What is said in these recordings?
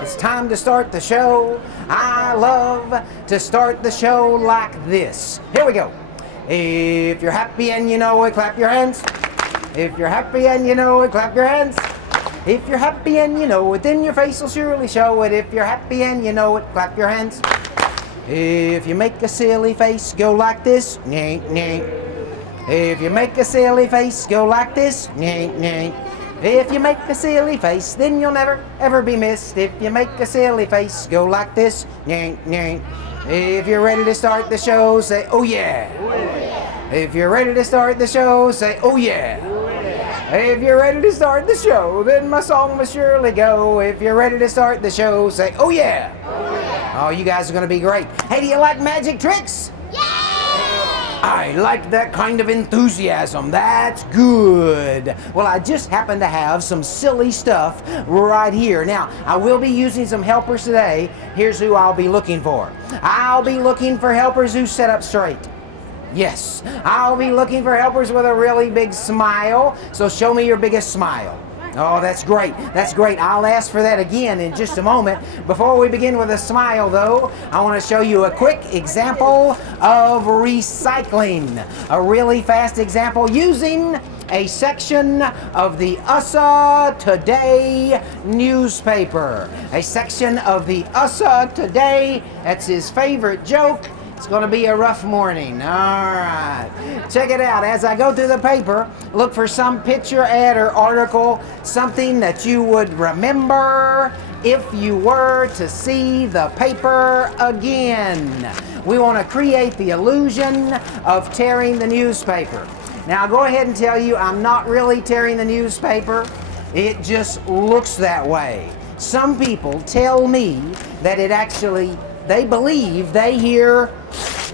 It's time to start the show. I love to start the show like this. Here we go. If you're happy and you know it, clap your hands. If you're happy and you know it, clap your hands. If you're happy and you know it, then your face will surely show it. If you're happy and you know it, clap your hands. If you make a silly face, go like this. If you make a silly face, go like this. If you make a silly face, then you'll never, ever be missed. If you make a silly face, go like this. If you're ready to start the show, say, oh yeah. If you're ready to start the show, say, oh yeah. If you're ready to start the show, then my song must surely go. If you're ready to start the show, say, oh yeah. Oh, you guys are going to be great. Hey, do you like magic tricks? I like that kind of enthusiasm. That's good. Well, I just happen to have some silly stuff right here. Now, I will be using some helpers today. Here's who I'll be looking for. I'll be looking for helpers who sit up straight. Yes, I'll be looking for helpers with a really big smile. So show me your biggest smile. Oh, that's great. That's great. I'll ask for that again in just a moment. Before we begin with a smile, though, I want to show you a quick example of recycling. A really fast example using a section of the USA Today newspaper. A section of the USA Today. That's his favorite joke. It's going to be a rough morning. All right. Check it out. As I go through the paper, look for some picture, ad, or article, something that you would remember if you were to see the paper again. We want to create the illusion of tearing the newspaper. Now, I'll go ahead and tell you, I'm not really tearing the newspaper. It just looks that way. Some people tell me that they believe they hear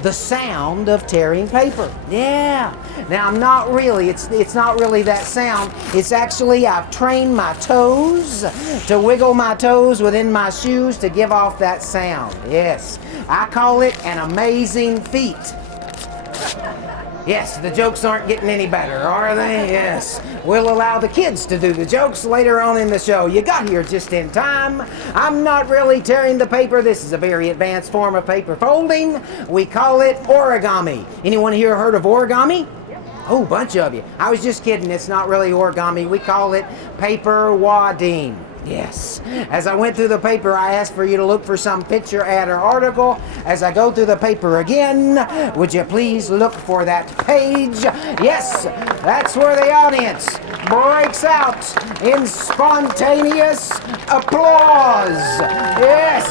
the sound of tearing paper. Yeah. Now, I'm not really. It's not really that sound. It's actually, I've trained my toes to wiggle my toes within my shoes to give off that sound. Yes. I call it an amazing feat. Yes, the jokes aren't getting any better, are they? Yes. We'll allow the kids to do the jokes later on in the show. You got here just in time. I'm not really tearing the paper. This is a very advanced form of paper folding. We call it origami. Anyone here heard of origami? Oh, bunch of you. I was just kidding. It's not really origami. We call it paper wadding. Yes. As I went through the paper, I asked for you to look for some picture, ad, or article. As I go through the paper again, would you please look for that page? Yes, that's where the audience breaks out in spontaneous applause. Yes,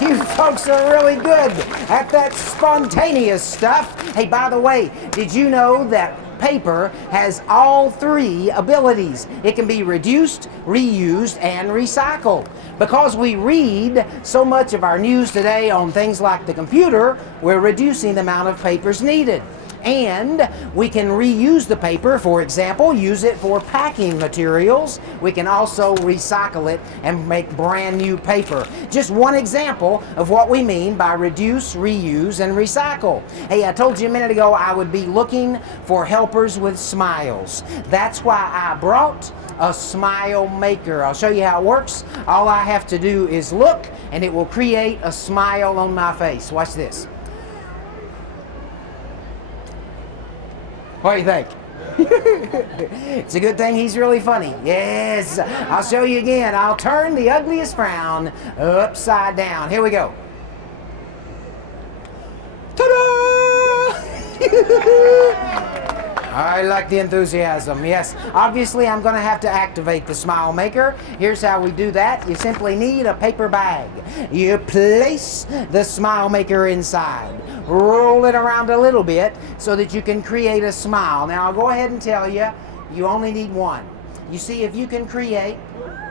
you folks are really good at that spontaneous stuff. Hey, by the way, did you know that paper has all three abilities? It can be reduced, reused, and recycled. Because we read so much of our news today on things like the computer, we're reducing the amount of papers needed. And we can reuse the paper, for example, use it for packing materials. We can also recycle it and make brand new paper. Just one example of what we mean by reduce, reuse, and recycle. Hey, I told you a minute ago I would be looking for helpers with smiles. That's why I brought a smile maker. I'll show you how it works. All I have to do is look, and it will create a smile on my face. Watch this. What do you think? It's a good thing he's really funny. Yes. I'll show you again. I'll turn the ugliest frown upside down. Here we go. Ta-da! I like the enthusiasm. Yes. Obviously, I'm going to have to activate the smile maker. Here's how we do that. You simply need a paper bag. You place the smile maker inside. Roll it around a little bit so that you can create a smile. Now, I'll go ahead and tell you, you only need one. You see, if you can create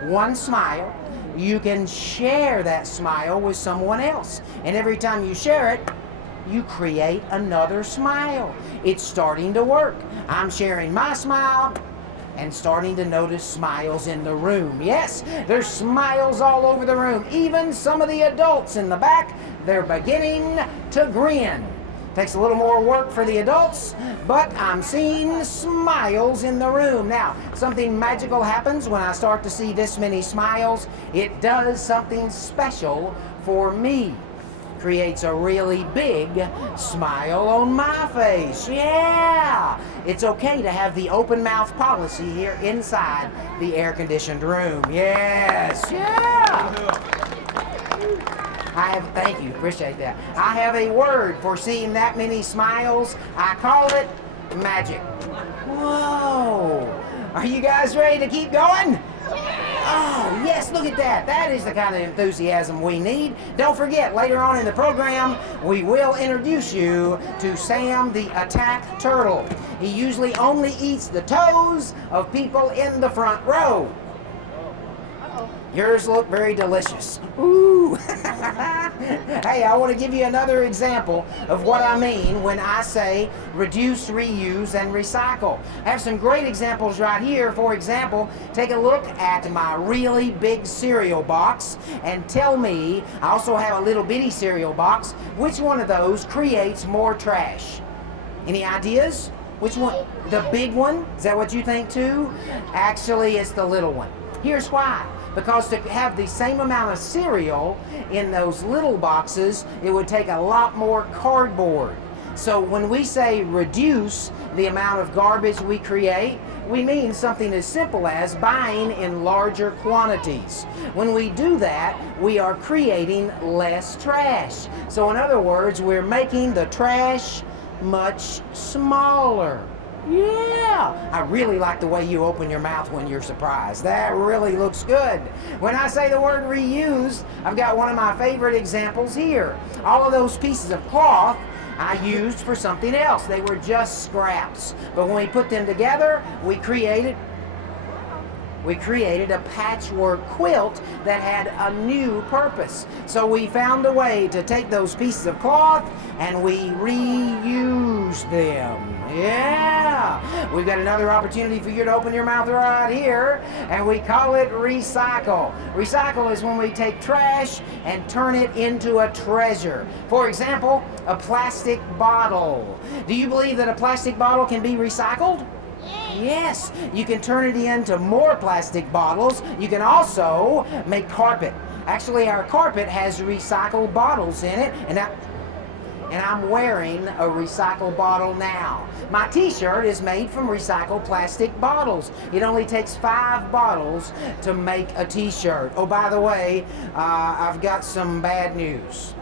one smile, you can share that smile with someone else. And every time you share it, you create another smile. It's starting to work. I'm sharing my smile and starting to notice smiles in the room. Yes, there's smiles all over the room. Even some of the adults in the back, they're beginning to grin. Takes a little more work for the adults, but I'm seeing smiles in the room. Now, something magical happens when I start to see this many smiles. It does something special for me. Creates a really big smile on my face. Yeah! It's okay to have the open mouth policy here inside the air-conditioned room. Yes! Yeah! Thank you, appreciate that. I have a word for seeing that many smiles. I call it magic. Whoa! Are you guys ready to keep going? Oh, yes, look at that. That is the kind of enthusiasm we need. Don't forget, later on in the program, we will introduce you to Sam the Attack Turtle. He usually only eats the toes of people in the front row. Yours look very delicious. Ooh. Hey, I want to give you another example of what I mean when I say reduce, reuse, and recycle. I have some great examples right here. For example, take a look at my really big cereal box and tell me, I also have a little bitty cereal box, which one of those creates more trash? Any ideas? Which one? The big one? Is that what you think too? Actually, it's the little one. Here's why. Because to have the same amount of cereal in those little boxes, it would take a lot more cardboard. So when we say reduce the amount of garbage we create, we mean something as simple as buying in larger quantities. When we do that, we are creating less trash. So in other words, we're making the trash much smaller. Yeah, I really like the way you open your mouth when you're surprised. That really looks good. When I say the word reuse, I've got one of my favorite examples here. All of those pieces of cloth I used for something else. They were just scraps. But when we put them together, we created a patchwork quilt that had a new purpose. So we found a way to take those pieces of cloth and we reuse them. Yeah! We've got another opportunity for you to open your mouth right here, and we call it recycle. Recycle is when we take trash and turn it into a treasure. For example, a plastic bottle. Do you believe that a plastic bottle can be recycled? Yes, you can turn it into more plastic bottles. You can also make carpet. Actually, our carpet has recycled bottles in it, and I'm wearing a recycled bottle now. My t-shirt is made from recycled plastic bottles. It only takes 5 bottles to make a t-shirt. Oh, by the way, I've got some bad news.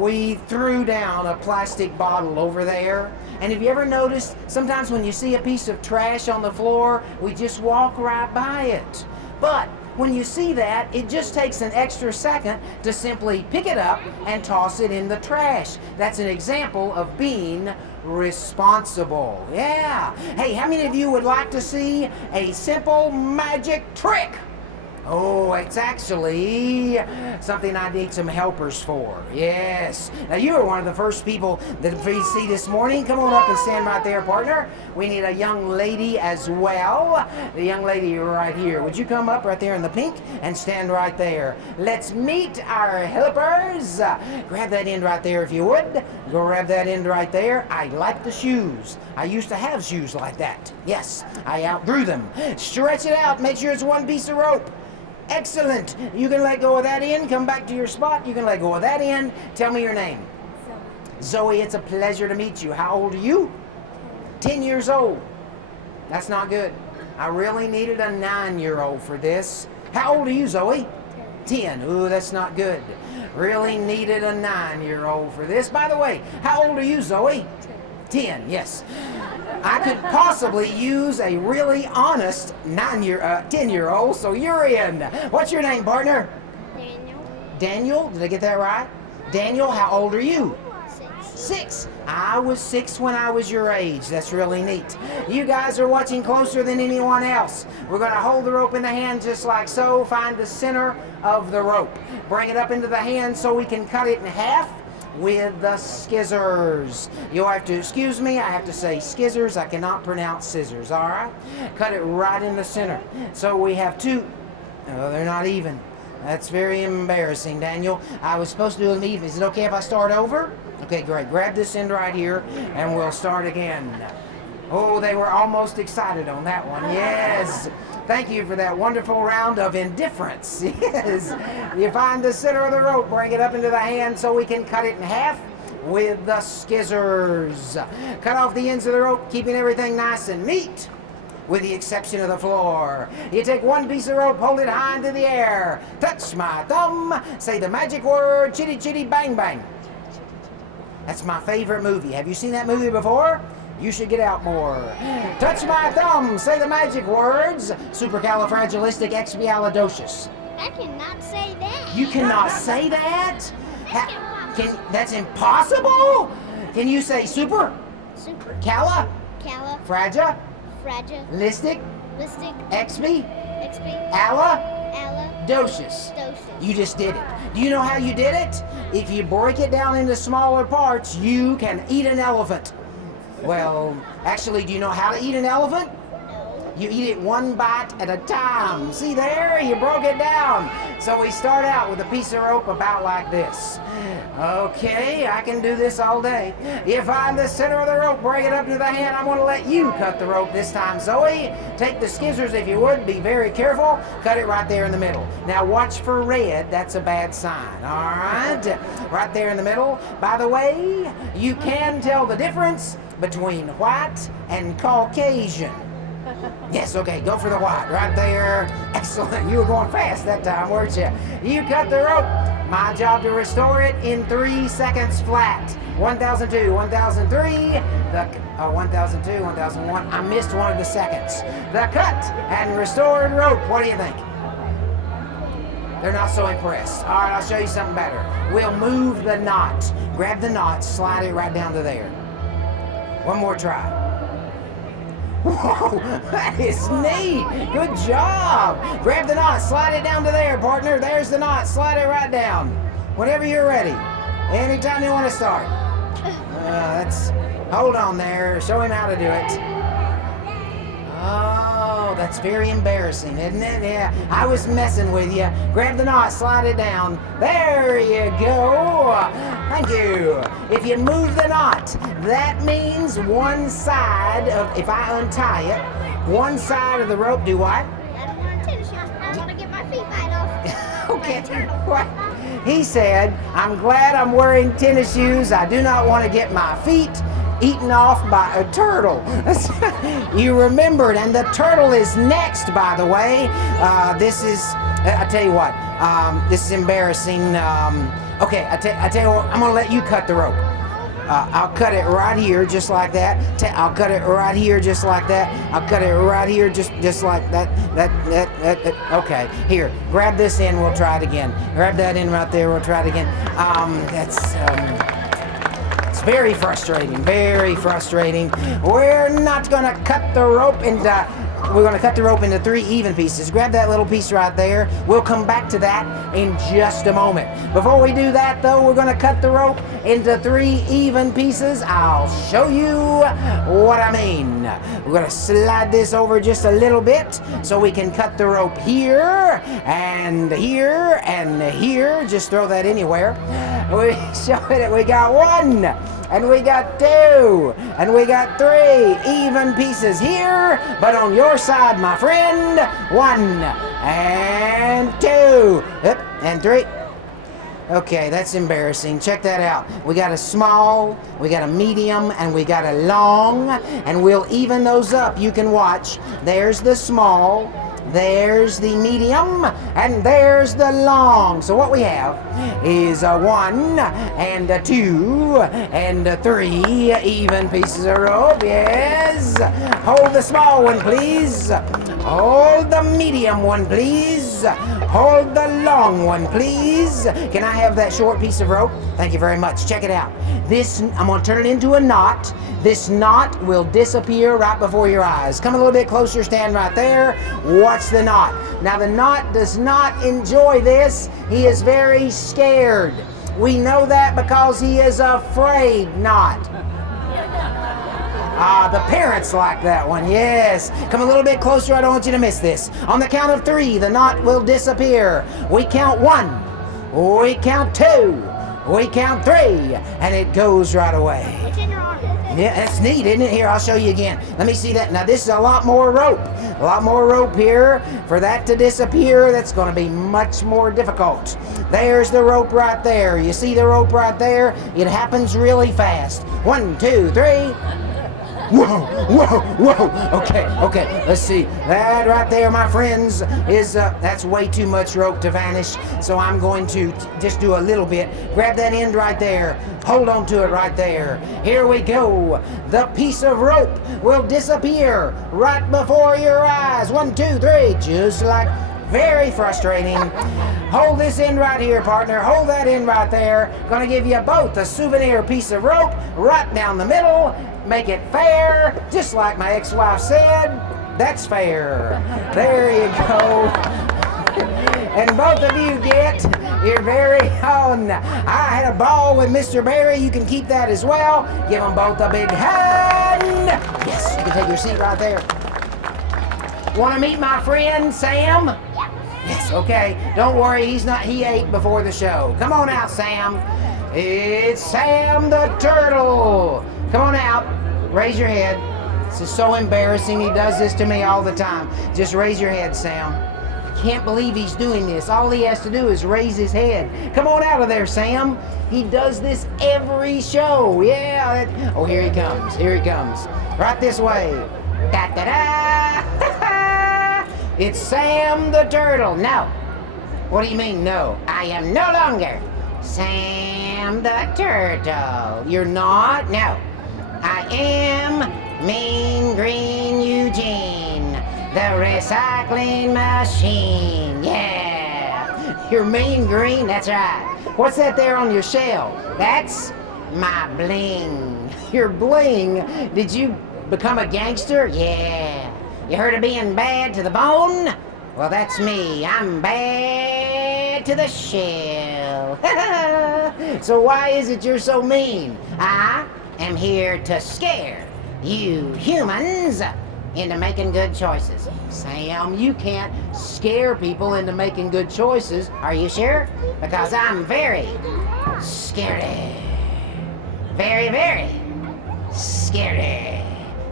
We threw down a plastic bottle over there. And have you ever noticed, sometimes when you see a piece of trash on the floor, we just walk right by it. But when you see that, it just takes an extra second to simply pick it up and toss it in the trash. That's an example of being responsible. Yeah. Hey, how many of you would like to see a simple magic trick? Oh, it's actually something I need some helpers for. Yes. Now, you are one of the first people that we see this morning. Come on up and stand right there, partner. We need a young lady as well. The young lady right here. Would you come up right there in the pink and stand right there? Let's meet our helpers. Grab that end right there if you would. Grab that end right there. I like the shoes. I used to have shoes like that. Yes, I outgrew them. Stretch it out. Make sure it's one piece of rope. Excellent. You can let go of that end. Come back to your spot. You can let go of that end. Tell me your name. Zoe, it's a pleasure to meet you. How old are you? 10 years old. That's not good. I really needed a 9-year-old for this. How old are you, Zoe? 10. Ooh, that's not good. Really needed a 9-year-old for this. By the way, how old are you, Zoe? 10, yes. I could possibly use a really honest 10-year-old, so you're in. What's your name, partner? Daniel. Daniel? Did I get that right? Daniel, how old are you? 6. I was 6 when I was your age. That's really neat. You guys are watching closer than anyone else. We're going to hold the rope in the hand just like so. Find the center of the rope. Bring it up into the hand so we can cut it in half with the skizzers. You'll have to excuse me, I have to say skizzers. I cannot pronounce scissors, all right? Cut it right in the center. So we have 2. Oh, they're not even. That's very embarrassing, Daniel. I was supposed to do them even. Is it okay if I start over? Okay, great. Grab this end right here, and we'll start again. Oh, they were almost excited on that one. Yes. Thank you for that wonderful round of indifference. Yes. You find the center of the rope, bring it up into the hand so we can cut it in half with the scissors. Cut off the ends of the rope, keeping everything nice and neat, with the exception of the floor. You take one piece of rope, hold it high into the air. Touch my thumb, say the magic word, chitty chitty bang bang. That's my favorite movie. Have you seen that movie before? You should get out more. Touch my thumb, say the magic words, supercalifragilisticexpialidocious. I cannot say that. You cannot say that? That's impossible? Can you say super? Super. Cala? Cala. Fragia? Fragia. Listic? Listic. Expi? Expi. Alla? Alla. Docious. Docious. You just did it. Do you know how you did it? If you break it down into smaller parts, you can eat an elephant. Well, actually, do you know how to eat an elephant? No. You eat it one bite at a time. See there? You broke it down. So we start out with a piece of rope about like this. Okay, I can do this all day. You find the center of the rope, bring it up to the hand. I'm going to let you cut the rope this time, Zoe. Take the scissors if you would. Be very careful. Cut it right there in the middle. Now watch for red. That's a bad sign. All right? Right there in the middle. By the way, you can tell the difference between white and Caucasian. Yes, okay, go for the white right there. Excellent. You were going fast that time, weren't you? You cut the rope. My job to restore it in 3 seconds flat. 1002, 1003, 1002, 1001. I missed one of the seconds. The cut and restored rope. What do you think? They're not so impressed. All right, I'll show you something better. We'll move the knot. Grab the knot, slide it right down to there. One more try. Whoa, that is neat. Good job. Grab the knot, slide it down to there, partner. There's the knot, slide it right down. Whenever you're ready. Anytime you want to start. Hold on there. Show him how to do it. Oh, that's very embarrassing, isn't it? Yeah, I was messing with you. Grab the knot, slide it down. There you go. Thank you. If you move the knot, that means one side of, if I untie it, one side of the rope, do what? I don't want tennis shoes. I want to get my feet bite off. Okay. What? He said, I'm glad I'm wearing tennis shoes. I do not want to get my feet eaten off by a turtle. You remembered, and the turtle is next, by the way. I tell you what, this is embarrassing. Okay, I tell you what, I'm gonna let you cut the rope. I'll cut it right here, just like that. I'll cut it right here, just like that. I'll cut it right here, just like that. Okay, here, grab this end, we'll try it again. Grab that end right there, we'll try it again. It's very frustrating, very frustrating. We're not gonna cut the rope into, we're gonna cut the rope into 3 even pieces. Grab that little piece right there. We'll come back to that in just a moment. Before we do that though, we're gonna cut the rope into 3 even pieces. I'll show you what I mean. We're gonna slide this over just a little bit so we can cut the rope here and here and here. Just throw that anywhere. We show it. We got 1. And we got 2, and we got 3 even pieces here, but on your side, my friend, 1 and 2, and 3. Okay, that's embarrassing. Check that out. We got a small, we got a medium, and we got a long, and we'll even those up. You can watch. There's the small, there's the medium, and there's the long. So what we have is a 1 and a 2 and a 3 even pieces of rope. Yes. Hold the small one, please. Hold the medium one, please. Hold the long one, please. Can I have that short piece of rope? Thank you very much. Check it out. This, I'm going to turn it into a knot. This knot will disappear right before your eyes. Come a little bit closer, stand right there. Watch the knot. Now the knot does not enjoy this. He is very scared. We know that because he is afraid not. The parents like that one, yes. Come a little bit closer, I don't want you to miss this. On the count of 3, the knot will disappear. We count 1, we count 2, We count 3, and it goes right away. It's in your arm. Yeah, that's neat, isn't it? Here, I'll show you again. Let me see that. Now, this is a lot more rope. A lot more rope here. For that to disappear, that's going to be much more difficult. There's the rope right there. You see the rope right there? It happens really fast. 1, 2, 3. Whoa. Okay, let's see. That right there, my friends, is, that's way too much rope to vanish. So I'm going to just do a little bit. Grab that end right there. Hold on to it right there. Here we go. The piece of rope will disappear right before your eyes. 1, 2, 3. Just like, very frustrating. Hold this end right here, partner. Hold that end right there. Gonna give you both a souvenir piece of rope right down the middle. Make it fair, just like my ex-wife said. That's fair. There you go. And both of you get your very own. I had a ball with Mr. Barry. You can keep that as well. Give them both a big hand. Yes, you can take your seat right there. Want to meet my friend Sam? Yes, okay. Don't worry, he ate before the show. Come on out, Sam. It's Sam the Turtle. Come on out. Raise your head. This is so embarrassing. He does this to me all the time. Just raise your head, Sam. I can't believe he's doing this. All he has to do is raise his head. Come on out of there, Sam. He does this every show. Yeah. Oh, here he comes. Here he comes. Right this way. Da-da-da. It's Sam the Turtle. No. What do you mean, no? I am no longer Sam the Turtle. You're not? No. I am Mean Green Eugene, the recycling machine. Yeah. You're Mean Green? That's right. What's that there on your shell? That's my bling. Your bling? Did you become a gangster? Yeah. You heard of being bad to the bone? Well, that's me. I'm bad to the shell. So why is it you're so mean? I am here to scare you humans into making good choices. Sam, you can't scare people into making good choices. Are you sure? Because I'm very scary. Very, very scary.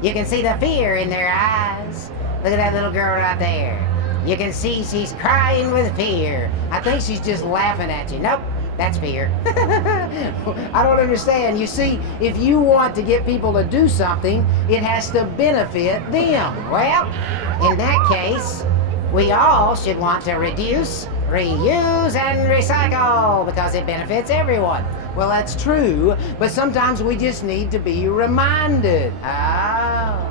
You can see the fear in their eyes. Look at that little girl right there. You can see she's crying with fear. I think she's just laughing at you. Nope, that's fear. I don't understand. You see, if you want to get people to do something, it has to benefit them. Well, in that case, we all should want to reduce, reuse, and recycle because it benefits everyone. Well, that's true, but sometimes we just need to be reminded. Oh.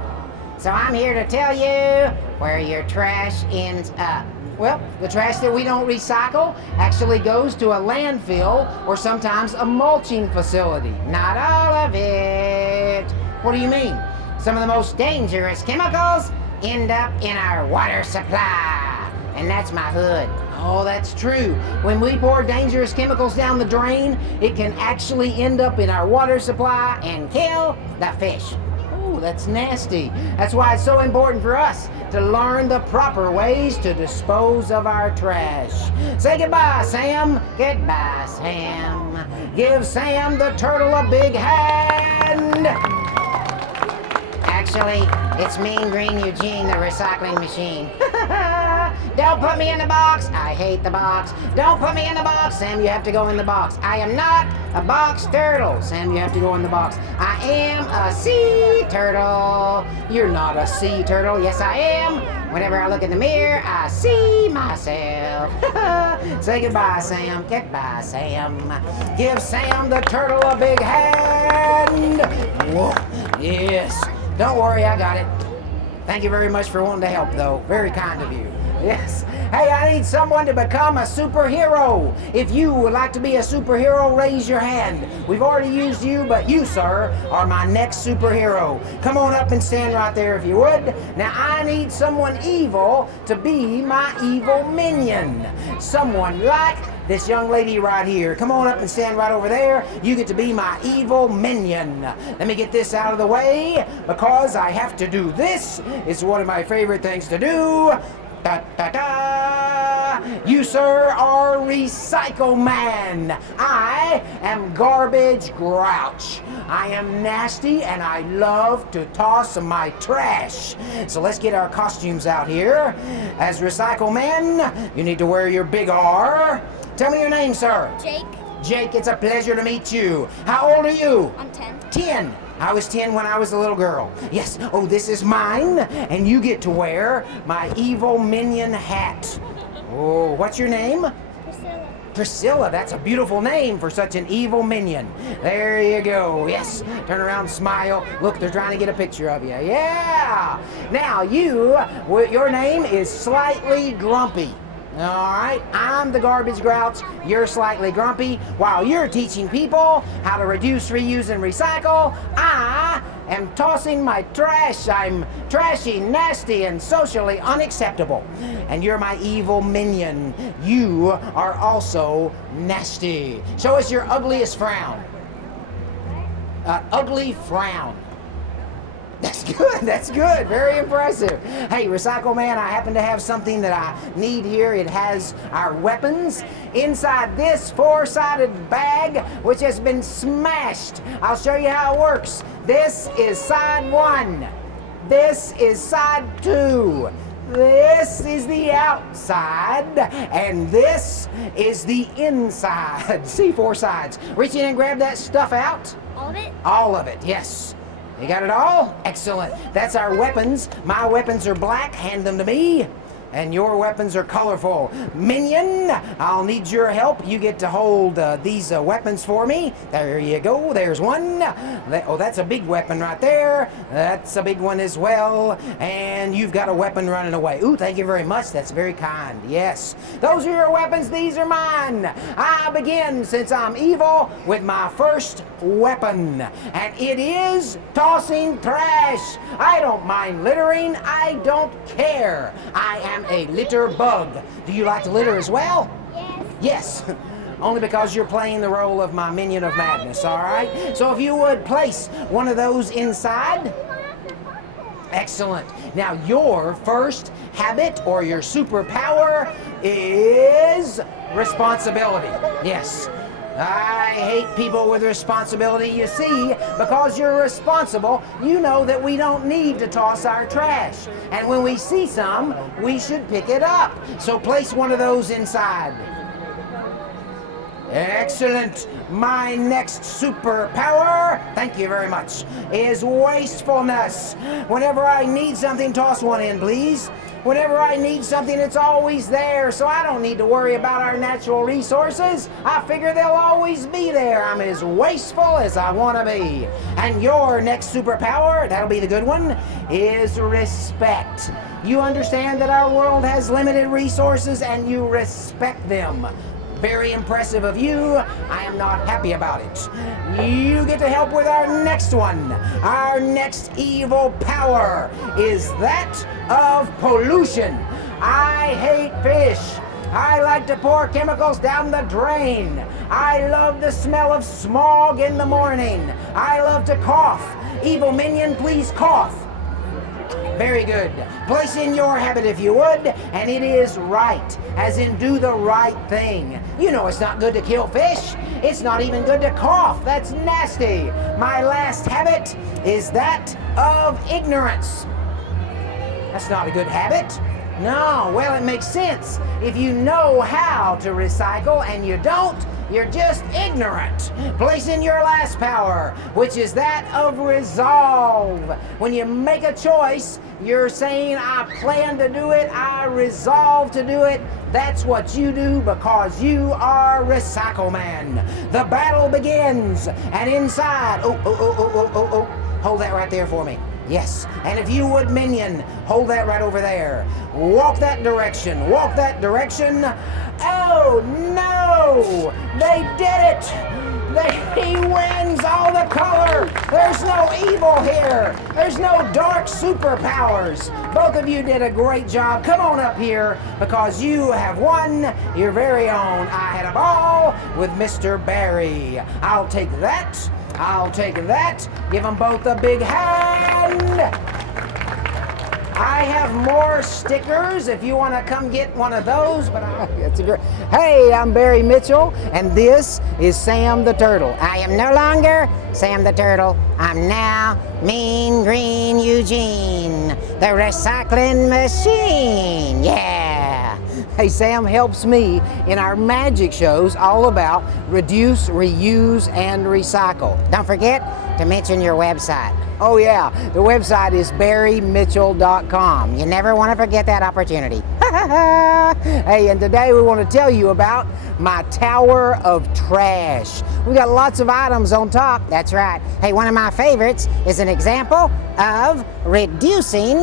So I'm here to tell you where your trash ends up. Well, the trash that we don't recycle actually goes to a landfill or sometimes a mulching facility. Not all of it. What do you mean? Some of the most dangerous chemicals end up in our water supply. And that's my hood. Oh, that's true. When we pour dangerous chemicals down the drain, it can actually end up in our water supply and kill the fish. Ooh, that's nasty. That's why it's so important for us to learn the proper ways to dispose of our trash. Say goodbye, Sam. Goodbye, Sam. Give Sam the Turtle a big hand. Actually, it's Mean Green Eugene, the recycling machine. Don't put me in the box. I hate the box. Don't put me in the box. Sam, you have to go in the box. I am not a box turtle. Sam, you have to go in the box. I am a sea turtle. You're not a sea turtle. Yes, I am. Whenever I look in the mirror, I see myself. Say goodbye, Sam. Goodbye, Sam. Give Sam the Turtle a big hand. Whoa. Yes. Don't worry, I got it. Thank you very much for wanting to help, though. Very kind of you. Yes. Hey, I need someone to become a superhero. If you would like to be a superhero, raise your hand. We've already used you, but you, sir, are my next superhero. Come on up and stand right there if you would. Now, I need someone evil to be my evil minion. Someone like this young lady right here. Come on up and stand right over there. You get to be my evil minion. Let me get this out of the way because I have to do this. It's one of my favorite things to do. da, da, da. You, sir, are Recycle Man. I am Garbage Grouch. I am nasty and I love to toss my trash. So let's get our costumes out here. As Recycle Man, you need to wear your big R. Tell me your name, sir. Jake. Jake, it's a pleasure to meet you. How old are you? I'm 10. 10. I was 10 when I was a little girl. Yes. Oh, this is mine, and you get to wear my evil minion hat. Oh, what's your name? Priscilla. Priscilla. That's a beautiful name for such an evil minion. There you go. Yes. Turn around, smile. Look, they're trying to get a picture of you. Yeah. Now, your name is Slightly Grumpy. All right, I'm the Garbage Grouch, you're Slightly Grumpy. While you're teaching people how to reduce, reuse, and recycle, I am tossing my trash. I'm trashy, nasty, and socially unacceptable. And you're my evil minion. You are also nasty. Show us your ugliest frown. Ugly frown. That's good, that's good. Very impressive. Hey, Recycle Man, I happen to have something that I need here. It has our weapons inside this four-sided bag, which has been smashed. I'll show you how it works. This is side 1. This is side 2. This is the outside, and this is the inside. See, 4 sides. Reach in and grab that stuff out. All of it? All of it, yes. You got it all? Excellent. That's our weapons. My weapons are black. Hand them to me. And your weapons are colorful. Minion, I'll need your help. You get to hold these weapons for me. There you go. There's one. Oh, that's a big weapon right there. That's a big one as well. And you've got a weapon running away. Ooh, thank you very much. That's very kind. Yes. Those are your weapons. These are mine. I begin, since I'm evil, with my first weapon. And it is tossing trash. I don't mind littering. I don't care. I am a litter bug. Do you like to litter as well? Yes. Yes. Only because you're playing the role of my minion of madness, all right? So if you would place one of those inside. Excellent. Now your first habit or your superpower is responsibility. Yes. I hate people with responsibility. You see, because you're responsible, you know that we don't need to toss our trash. And when we see some, we should pick it up. So place one of those inside. Excellent. My next superpower, thank you very much, is wastefulness. Whenever I need something, toss one in, please. Whenever I need something, it's always there, so I don't need to worry about our natural resources. I figure they'll always be there. I'm as wasteful as I want to be. And your next superpower, that'll be the good one, is respect. You understand that our world has limited resources and you respect them. Very impressive of you. I am not happy about it. You get to help with our next one. Our next evil power is that of pollution. I hate fish. I like to pour chemicals down the drain. I love the smell of smog in the morning. I love to cough. Evil minion, please cough. Very good. Place in your habit if you would, and it is right, as in do the right thing. You know it's not good to kill fish. It's not even good to cough. That's nasty. My last habit is that of ignorance. That's not a good habit. No, well, it makes sense. If you know how to recycle and you don't, you're just ignorant. Place in your last power, which is that of resolve. When you make a choice, you're saying, I plan to do it, I resolve to do it. That's what you do because you are Recycle Man. The battle begins, and inside, hold that right there for me. Yes, and if you would, minion, hold that right over there. Walk that direction, walk that direction. Oh no, they did it. He wins all the color. There's no evil here. There's no dark superpowers. Both of you did a great job. Come on up here because you have won your very own I Had a Ball with Mr. Barry. I'll take that. I'll take that. Give them both a big hand. I have more stickers if you want to come get one of those. But it's a great. Hey, I'm Barry Mitchell, and this is Sam the Turtle. I am no longer Sam the Turtle. I'm now Mean Green Eugene, the recycling machine. Yeah. Hey, Sam helps me in our magic shows all about reduce, reuse, and recycle. Don't forget to mention your website. Oh yeah, the website is barrymitchell.com. You never want to forget that opportunity. Hey, and today we want to tell you about my tower of trash. We got lots of items on top. That's right. Hey, one of my favorites is an example of reducing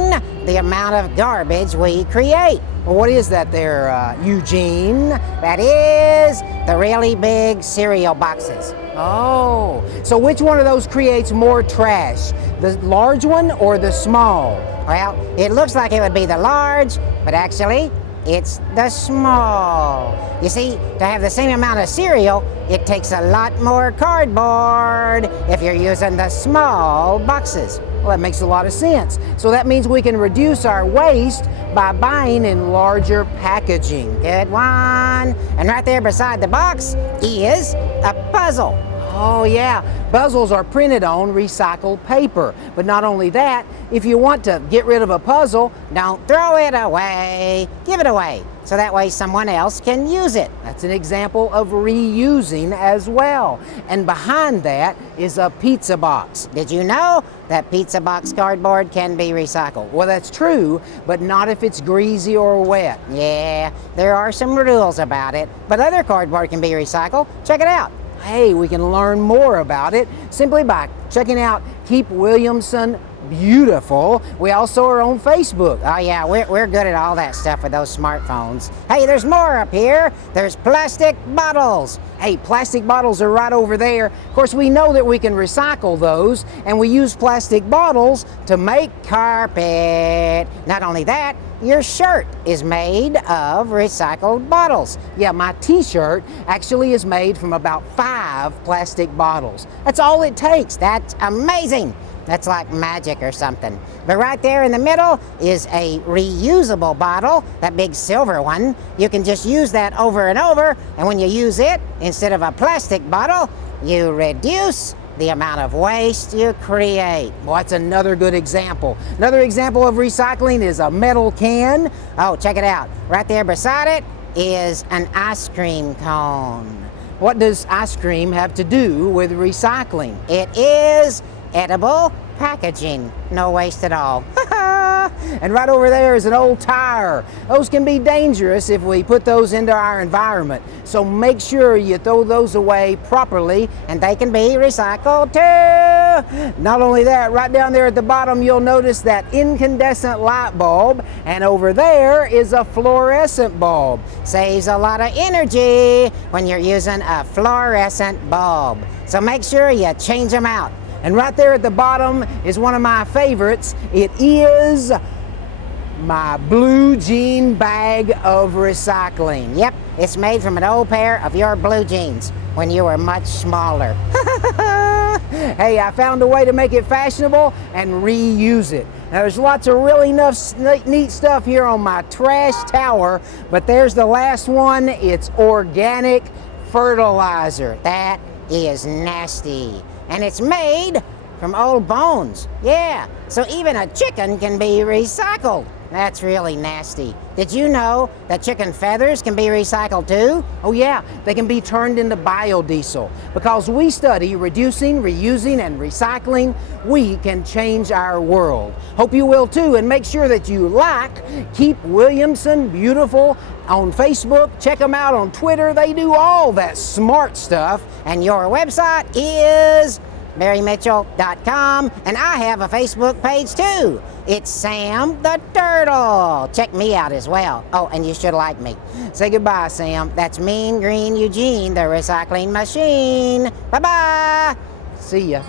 the amount of garbage we create. Well, what is that there, Eugene? That is the really big cereal boxes. Oh, so which one of those creates more trash? The large one or the small? Well, it looks like it would be the large, but actually, it's the small. You see, to have the same amount of cereal, it takes a lot more cardboard if you're using the small boxes. Well, that makes a lot of sense. So that means we can reduce our waste by buying in larger packaging. Good one. And right there beside the box is a puzzle. Oh yeah, puzzles are printed on recycled paper. But not only that, if you want to get rid of a puzzle, don't throw it away, give it away, so that way someone else can use it. That's an example of reusing as well. And behind that is a pizza box. Did you know that pizza box cardboard can be recycled? Well, that's true, but not if it's greasy or wet. Yeah, there are some rules about it, but other cardboard can be recycled. Check it out. Hey, we can learn more about it simply by checking out Keep Williamson Beautiful. We also are on Facebook. Oh yeah, we're good at all that stuff with those smartphones. Hey, there's more up here. There's plastic bottles. Hey, plastic bottles are right over there. Of course, we know that we can recycle those, and we use plastic bottles to make carpet. Not only that, your shirt is made of recycled bottles. Yeah, my t-shirt actually is made from about 5 plastic bottles. That's all it takes. That's amazing. That's like magic or something. But right there in the middle is a reusable bottle, that big silver one. You can just use that over and over, and when you use it, instead of a plastic bottle, you reduce the amount of waste you create. Well, that's another good example. Another example of recycling is a metal can. Oh, check it out. Right there beside it is an ice cream cone. What does ice cream have to do with recycling? It is edible packaging. No waste at all. And right over there is an old tire. Those can be dangerous if we put those into our environment. So make sure you throw those away properly, and they can be recycled too. Not only that, right down there at the bottom, you'll notice that incandescent light bulb, and over there is a fluorescent bulb. Saves a lot of energy when you're using a fluorescent bulb. So make sure you change them out. And right there at the bottom is one of my favorites. It is my blue jean bag of recycling. Yep, it's made from an old pair of your blue jeans when you were much smaller. Hey, I found a way to make it fashionable and reuse it. Now, there's lots of really neat stuff here on my trash tower, but there's the last one. It's organic fertilizer. That is nasty. And it's made from old bones. Yeah, so even a chicken can be recycled. That's really nasty. Did you know that chicken feathers can be recycled too? Oh yeah, they can be turned into biodiesel. Because we study reducing, reusing, and recycling, we can change our world. Hope you will too, and make sure that you Keep Williamson Beautiful on Facebook. Check them out on Twitter. They do all that smart stuff. And your website is barrymitchell.com, and I have a Facebook page too. It's Sam the Turtle. Check me out as well. Oh, and you should like me. Say goodbye, Sam. That's Mean Green Eugene, the recycling machine. Bye-bye. See ya.